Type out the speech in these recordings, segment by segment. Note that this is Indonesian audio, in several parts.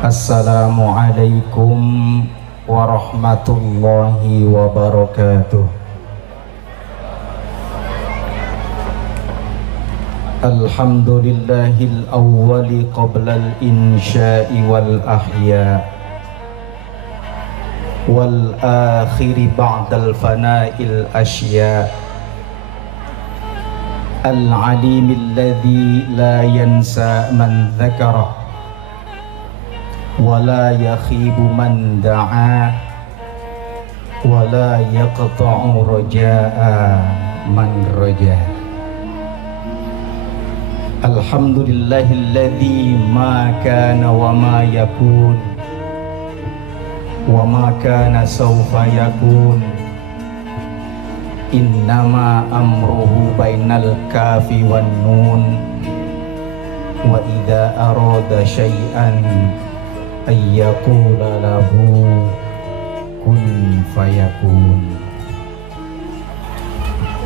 Assalamualaikum warahmatullahi wabarakatuh. Alhamdulillahil awwali qablal insya'i wal ahya wal akhiri ba'dal fana'il asya al-alimil ladzi la yansa man dzakarah wala yakhibu man da'a wala yaqta'u raja'a man raja. Alhamdulillahilladzi ma kana wa ma yakun wa ma kana sawfa yakun innama amruhu bainal kafi wan nun wa idza arada syai'an ayyaqula lahu kun fayakun.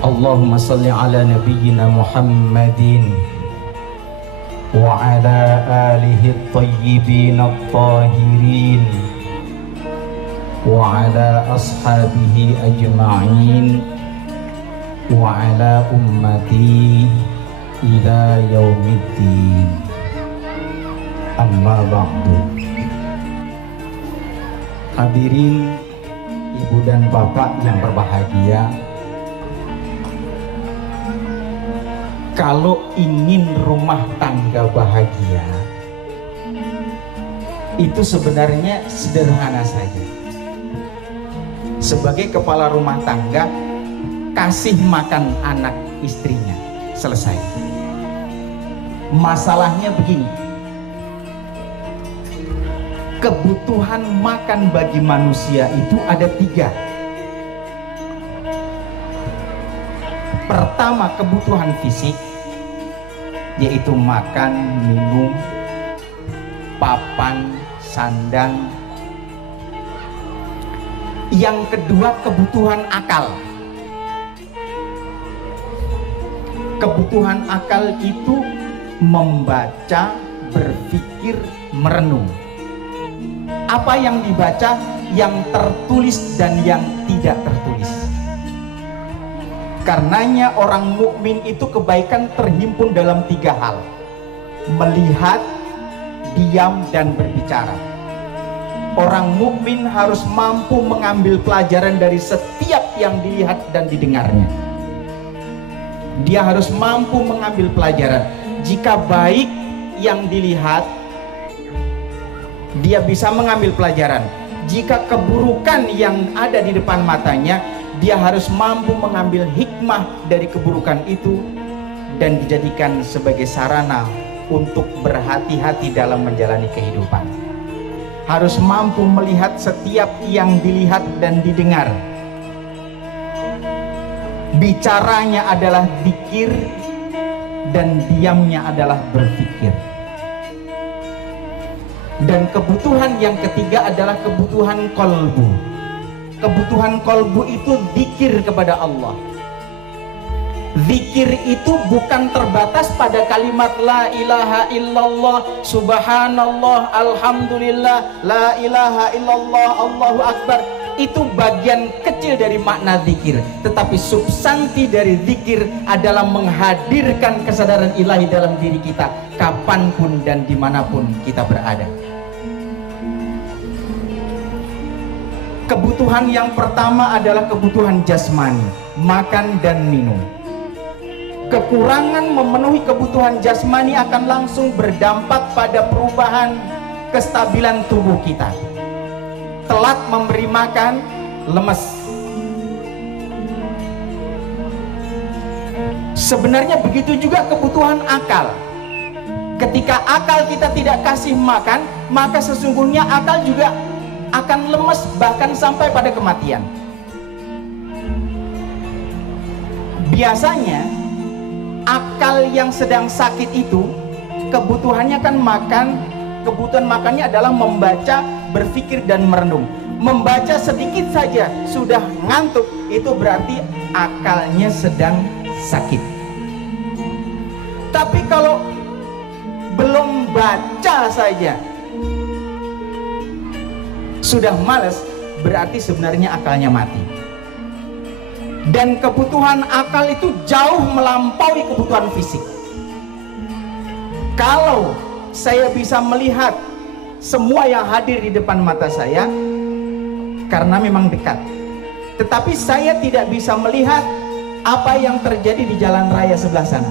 Allahumma salli ala nabiyyina Muhammadin wa ala alihi at-tayyibin at-tahirin wa ala ashabihi ajma'in wa ala ummati ila yaumiddin. Amma ba'du. Hadirin ibu dan bapak yang berbahagia, kalau ingin rumah tangga bahagia itu sebenarnya sederhana saja. Sebagai kepala rumah tangga, kasih makan anak istrinya, selesai. Masalahnya begini, kebutuhan makan bagi manusia itu ada 3. Pertama, kebutuhan fisik, yaitu makan, minum, papan, sandang. Yang kedua, kebutuhan akal. Kebutuhan akal itu membaca, berpikir, merenung. Apa yang dibaca, yang tertulis dan yang tidak tertulis. Karenanya orang mukmin itu kebaikan terhimpun dalam 3 hal: melihat, diam, dan berbicara. Orang mukmin harus mampu mengambil pelajaran dari setiap yang dilihat dan didengarnya. Dia harus mampu mengambil pelajaran. Jika baik yang dilihat, dia bisa mengambil pelajaran. Jika keburukan yang ada di depan matanya, dia harus mampu mengambil hikmah dari keburukan itu dan dijadikan sebagai sarana untuk berhati-hati dalam menjalani kehidupan. Harus mampu melihat setiap yang dilihat dan didengar. Bicaranya adalah zikir dan diamnya adalah berpikir. Dan kebutuhan yang ketiga adalah kebutuhan kolbu. Kebutuhan kolbu itu zikir kepada Allah. Zikir itu bukan terbatas pada kalimat la ilaha illallah, subhanallah, alhamdulillah, la ilaha illallah, Allahu akbar. Itu bagian kecil dari makna zikir. Tetapi substansi dari zikir adalah menghadirkan kesadaran ilahi dalam diri kita kapanpun dan dimanapun kita berada. Kebutuhan yang pertama adalah kebutuhan jasmani, makan dan minum. Kekurangan memenuhi kebutuhan jasmani akan langsung berdampak pada perubahan kestabilan tubuh kita. Telat memberi makan, lemes. Sebenarnya begitu juga kebutuhan akal. Ketika akal kita tidak kasih makan, maka sesungguhnya akal juga akan lemes, bahkan sampai pada kematian. Biasanya akal yang sedang sakit itu kebutuhannya kan makan, kebutuhan makannya adalah membaca, berpikir dan merenung. Membaca sedikit saja sudah ngantuk, itu berarti akalnya sedang sakit. Tapi kalau belum baca saja sudah malas, berarti sebenarnya akalnya mati. Dan kebutuhan akal itu jauh melampaui kebutuhan fisik. Kalau saya bisa melihat semua yang hadir di depan mata saya karena memang dekat, tetapi saya tidak bisa melihat apa yang terjadi di jalan raya sebelah sana.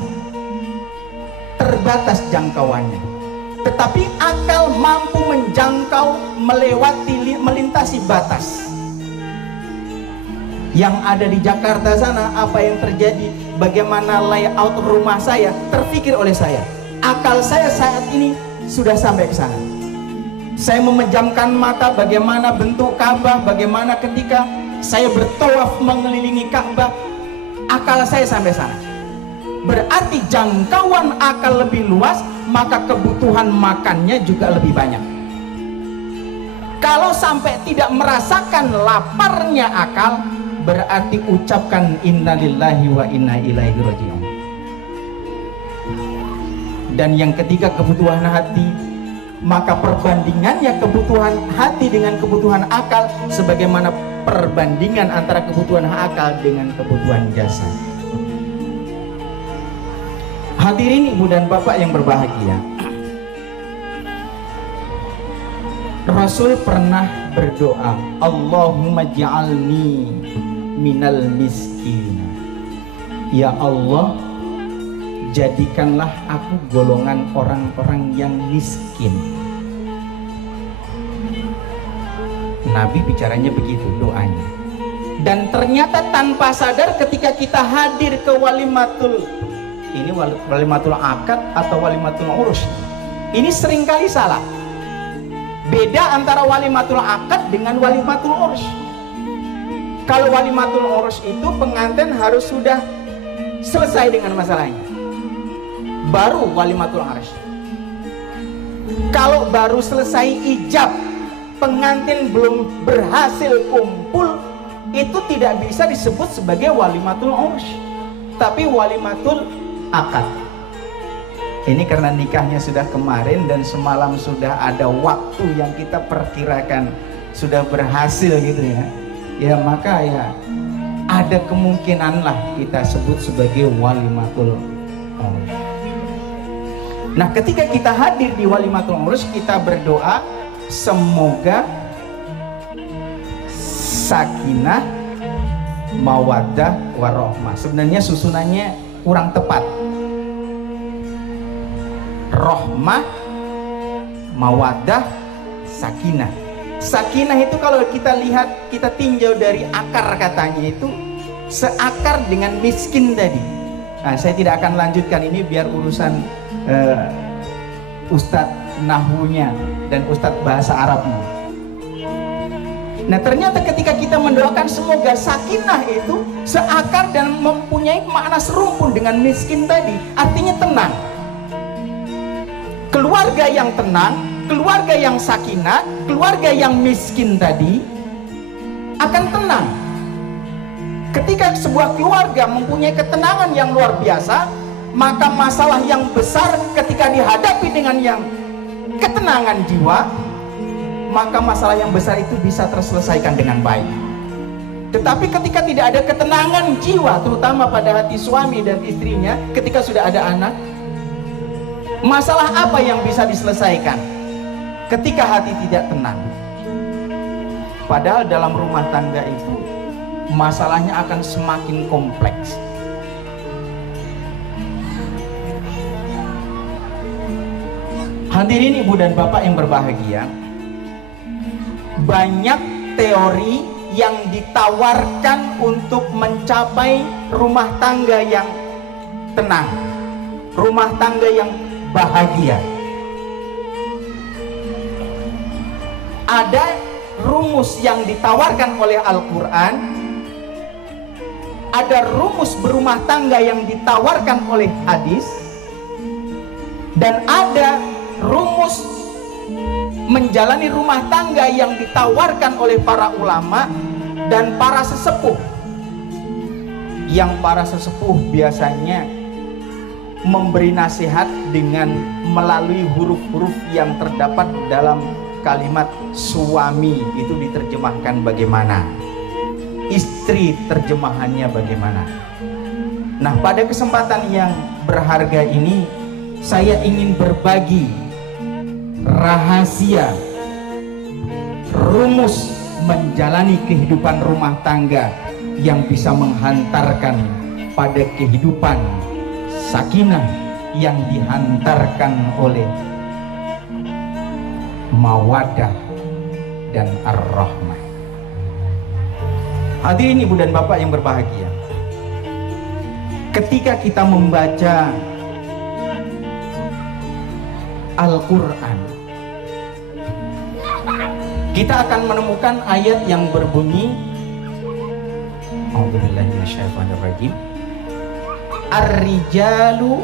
Terbatas jangkauannya, tetapi akal mampu menjangkau, melewati, melintasi batas. Yang ada di Jakarta sana, apa yang terjadi, bagaimana layout rumah saya, terfikir oleh saya. Akal saya saat ini sudah sampai ke sana. Saya memejamkan mata bagaimana bentuk Ka'bah, bagaimana ketika saya bertawaf mengelilingi Ka'bah, akal saya sampai sana. Berarti jangkauan akal lebih luas, maka kebutuhan makannya juga lebih banyak. Kalau sampai tidak merasakan laparnya akal, berarti ucapkan innalillahi wa inna ilaihi raji'un. Dan yang ketiga, kebutuhan hati, maka perbandingannya kebutuhan hati dengan kebutuhan akal sebagaimana perbandingan antara kebutuhan akal dengan kebutuhan jasad. Hadirin ibu dan bapak yang berbahagia, Rasul pernah berdoa, Allahumma ja'alni minal miskin. Ya Allah, jadikanlah aku golongan orang-orang yang miskin. Nabi bicaranya begitu doanya. Dan ternyata tanpa sadar ketika kita hadir ke walimatul, ini walimatul akad atau walimatul urus, ini seringkali salah. Beda antara walimatul akad dengan walimatul urus. Kalau walimatul urus itu pengantin harus sudah selesai dengan masalahnya, baru walimatul urus. Kalau baru selesai ijab, pengantin belum berhasil kumpul, itu tidak bisa disebut sebagai walimatul urus, tapi walimatul akad. Ini karena nikahnya sudah kemarin dan semalam sudah ada waktu yang kita perkirakan sudah berhasil gitu ya. Ya maka ya ada kemungkinan lah kita sebut sebagai walimatul urus. Nah, ketika kita hadir di walimatul urus, kita berdoa semoga sakinah, mawaddah, warahmah. Sebenarnya susunannya kurang tepat. Rahmah, mawaddah, sakinah. Sakinah itu kalau kita lihat, kita tinjau dari akar katanya itu seakar dengan miskin tadi. Nah, saya tidak akan lanjutkan ini biar urusan Ustadz Nahunya dan Ustadz Bahasa Arabnya. Nah, ternyata ketika kita mendoakan semoga sakinah itu seakar dan mempunyai makna serumpun dengan miskin tadi, artinya tenang. Keluarga yang tenang, keluarga yang sakinah, keluarga yang miskin tadi akan tenang. Ketika sebuah keluarga mempunyai ketenangan yang luar biasa, maka masalah yang besar ketika dihadapi dengan yang ketenangan jiwa, maka masalah yang besar itu bisa terselesaikan dengan baik. Tetapi ketika tidak ada ketenangan jiwa, terutama pada hati suami dan istrinya, ketika sudah ada anak, masalah apa yang bisa diselesaikan ketika hati tidak tenang? Padahal dalam rumah tangga itu masalahnya akan semakin kompleks. Hadirin ibu dan bapak yang berbahagia, banyak teori yang ditawarkan untuk mencapai rumah tangga yang tenang, rumah tangga yang bahagia. Ada rumus yang ditawarkan oleh Al-Quran, ada rumus berumah tangga yang ditawarkan oleh hadis, dan ada rumus menjalani rumah tangga yang ditawarkan oleh para ulama dan para sesepuh. Yang para sesepuh biasanya memberi nasihat dengan melalui huruf-huruf yang terdapat dalam kalimat suami itu diterjemahkan bagaimana, istri terjemahannya bagaimana. Nah, pada kesempatan yang berharga ini saya ingin berbagi rahasia rumus menjalani kehidupan rumah tangga yang bisa menghantarkan pada kehidupan sakinah yang dihantarkan oleh mawaddah dan ar-rahmah. Hadirin ibu dan bapak yang berbahagia, ketika kita membaca Al-Quran, kita akan menemukan ayat yang berbunyi A'udzubillahi minasyaitonirrajim, Ar-rijalu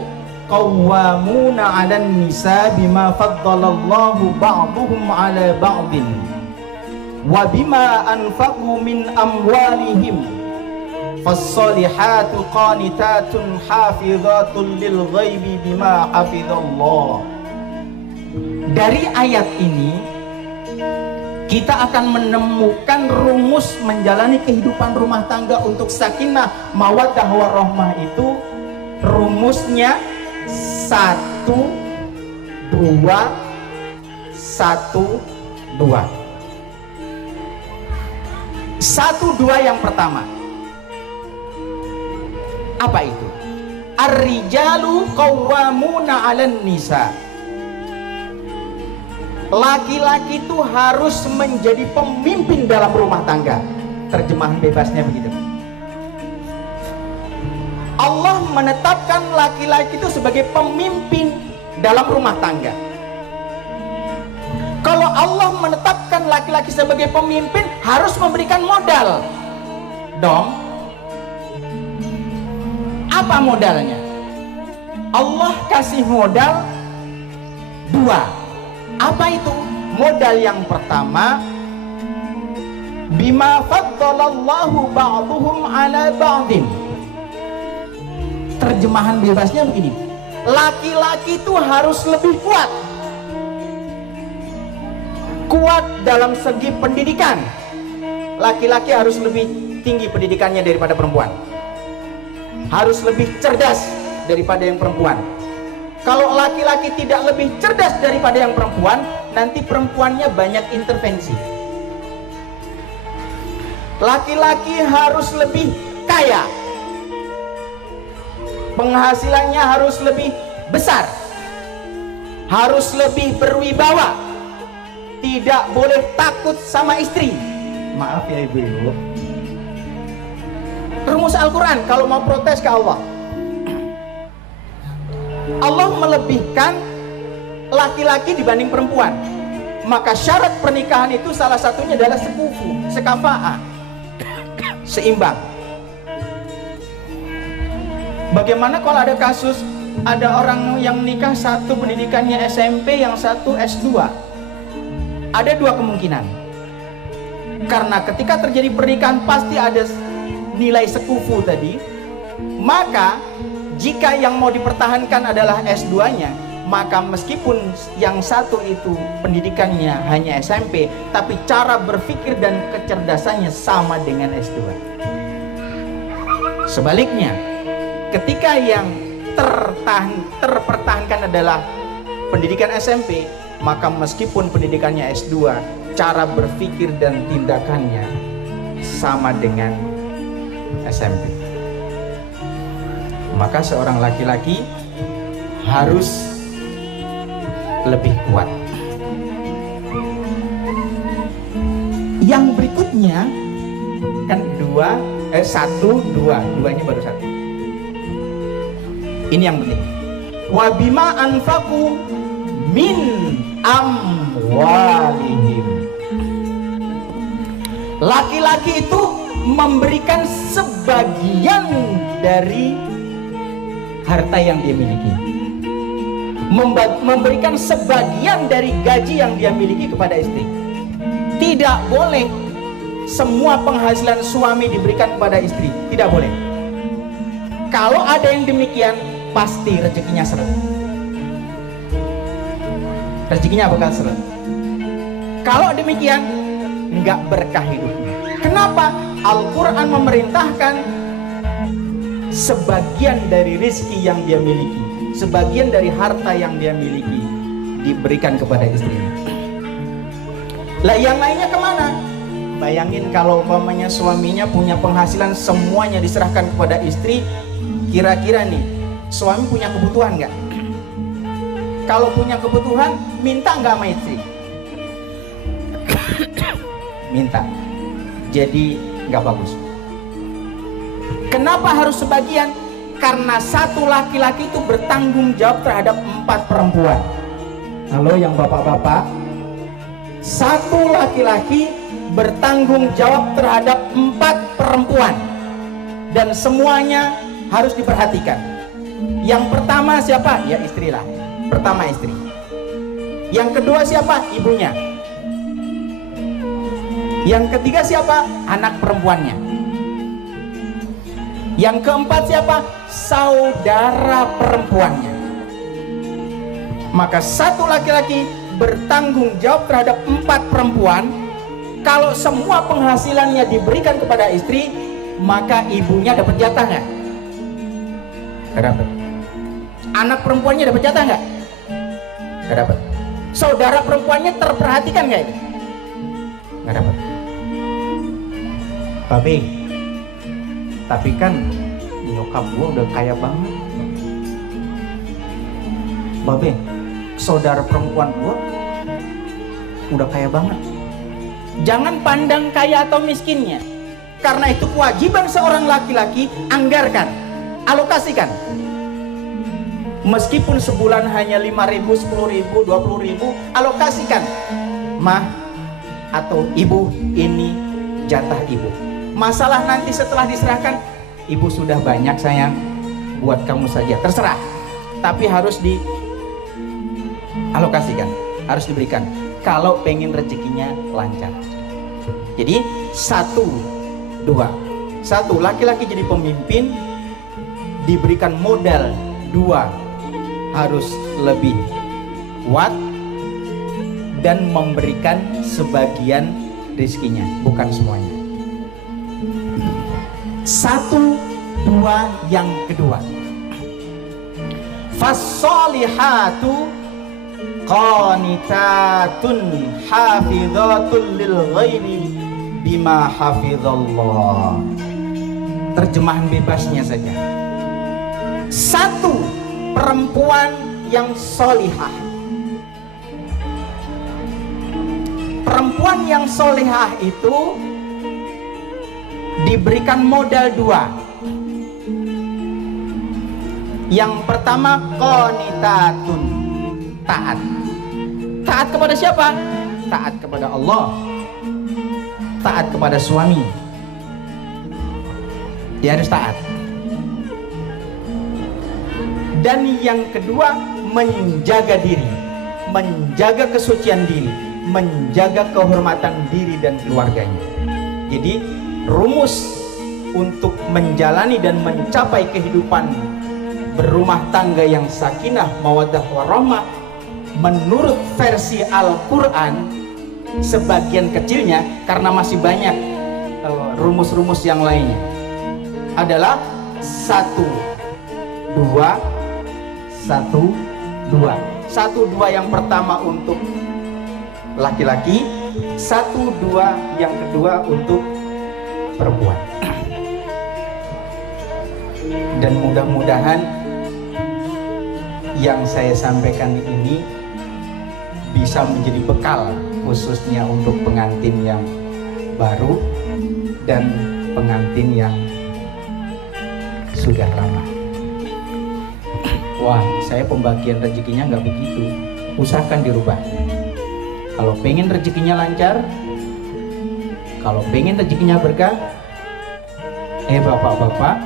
qawwamuna 'alan nisa bima faddalallahu ba'dhum 'ala ba'din wa bima anfaqu min amwalihim fas-solihatu qanitatun hafizatun lil ghaibi bima hafizallah. Dari ayat ini kita akan menemukan rumus menjalani kehidupan rumah tangga untuk sakinah, mawaddah, warahmah. Itu rumusnya 1, 2, 1, 2. 1, 2 yang pertama. Apa itu? Ar-rijalu qawwamuna 'alan nisa. Laki-laki itu harus menjadi pemimpin dalam rumah tangga. Terjemahan bebasnya begitu. Allah menetapkan laki-laki itu sebagai pemimpin dalam rumah tangga. Kalau Allah menetapkan laki-laki sebagai pemimpin, harus memberikan modal dong. Apa modalnya? Allah kasih modal 2. Apa itu? Modal yang pertama, bima faddalallahu ba'dhum 'ala ba'din. Terjemahan bebasnya begini, laki-laki itu harus lebih kuat. Kuat dalam segi pendidikan. Laki-laki harus lebih tinggi pendidikannya daripada perempuan. Harus lebih cerdas daripada yang perempuan. Kalau laki-laki tidak lebih cerdas daripada yang perempuan, nanti perempuannya banyak intervensi. Laki-laki harus lebih kaya, penghasilannya harus lebih besar, harus lebih berwibawa, tidak boleh takut sama istri. Maaf ya ibu-ibu, rumus Al-Quran kalau mau protes ke Allah. Allah melebihkan laki-laki dibanding perempuan. Maka syarat pernikahan itu salah satunya adalah sekufu, sekafa'ah, seimbang. Bagaimana kalau ada kasus ada orang yang nikah, satu pendidikannya SMP, yang satu S2? Ada 2 kemungkinan. Karena ketika terjadi pernikahan pasti ada nilai sekufu tadi. Maka jika yang mau dipertahankan adalah S2-nya, maka meskipun yang satu itu pendidikannya hanya SMP, tapi cara berpikir dan kecerdasannya sama dengan S2. Sebaliknya, ketika yang terpertahankan adalah pendidikan SMP, maka meskipun pendidikannya S2, cara berpikir dan tindakannya sama dengan SMP. Maka seorang laki-laki harus lebih kuat. Yang berikutnya kan 1, 2-nya baru 1. Ini yang penting. Wa bima anfaqu min amwalihim. Laki-laki itu memberikan sebagian dari harta yang dia miliki, memberikan sebagian dari gaji yang dia miliki kepada istri. Tidak boleh semua penghasilan suami diberikan kepada istri, tidak boleh. Kalau ada yang demikian, pasti rezekinya seret. Rezekinya bakal seret. Kalau demikian, nggak berkah hidupnya. Kenapa? Al-Quran memerintahkan sebagian dari rezeki yang dia miliki, sebagian dari harta yang dia miliki diberikan kepada istrinya. Lah yang lainnya kemana? Bayangin kalau umpamanya suaminya punya penghasilan semuanya diserahkan kepada istri, kira-kira nih suami punya kebutuhan nggak? Kalau punya kebutuhan, minta nggak sama istri? Minta. Jadi nggak bagus. Kenapa harus sebagian? Karena satu laki-laki itu bertanggung jawab terhadap 4 perempuan. Halo yang bapak-bapak, satu laki-laki bertanggung jawab terhadap 4 perempuan, dan semuanya harus diperhatikan. Yang pertama siapa? Ya istrilah. Pertama istri. Yang kedua siapa? Ibunya. Yang ketiga siapa? Anak perempuannya. Yang keempat siapa? Saudara perempuannya. Maka satu laki-laki bertanggung jawab terhadap 4 perempuan. Kalau semua penghasilannya diberikan kepada istri, maka ibunya dapat jatah nggak? Nggak dapat. Anak perempuannya dapat jatah nggak? Nggak dapat. Saudara perempuannya terperhatikan nggak itu? Nggak dapat. Tapi kan nyokap gua udah kaya banget. Babe, saudara perempuan gua udah kaya banget. Jangan pandang kaya atau miskinnya, karena itu kewajiban seorang laki-laki. Anggarkan, alokasikan. Meskipun sebulan hanya 5.000, 10.000, 20.000, alokasikan. Mah atau ibu, ini jatah ibu. Masalah nanti setelah diserahkan, ibu sudah banyak sayang, buat kamu saja, terserah. Tapi harus dialokasikan, harus diberikan. Kalau pengen rezekinya lancar. Jadi 1, 2. 1, laki-laki jadi pemimpin, diberikan modal. 2, harus lebih kuat dan memberikan sebagian rezekinya, bukan semuanya. 1, 2 yang kedua. Fassolihatu qanitatun hafidhatul lil ghaibi bima hafizallah. Terjemahan bebasnya saja. 1, perempuan yang solihah. Perempuan yang solihah itu diberikan modal 2. Yang pertama qanitatun, taat. Taat kepada siapa? Taat kepada Allah, taat kepada suami. Dia harus taat. Dan yang kedua, menjaga diri, menjaga kesucian diri, menjaga kehormatan diri dan keluarganya. Jadi rumus untuk menjalani dan mencapai kehidupan berumah tangga yang sakinah, mawaddah, warahmah menurut versi Al-Quran, sebagian kecilnya, karena masih banyak rumus-rumus yang lainnya, adalah 1, 2, 1, 2. 1, 2 yang pertama untuk laki-laki, 1, 2 yang kedua untuk perempuan. Dan mudah-mudahan yang saya sampaikan ini bisa menjadi bekal khususnya untuk pengantin yang baru dan pengantin yang sudah lama. Wah, saya pembagian rezekinya nggak begitu. Usahakan dirubah. Kalau pengen rezekinya lancar, kalau pengen rezekinya berkah, bapak-bapak,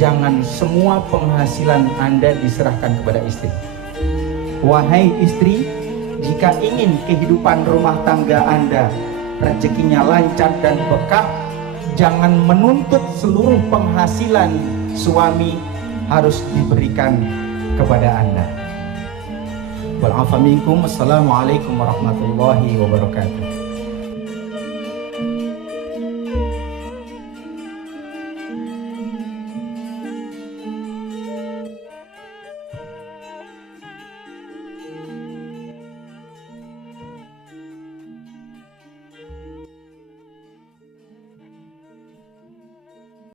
jangan semua penghasilan Anda diserahkan kepada istri. Wahai istri, jika ingin kehidupan rumah tangga Anda rezekinya lancar dan berkah, jangan menuntut seluruh penghasilan suami harus diberikan kepada Anda. wal afa minkum. Wassalamualaikum warahmatullahi wabarakatuh.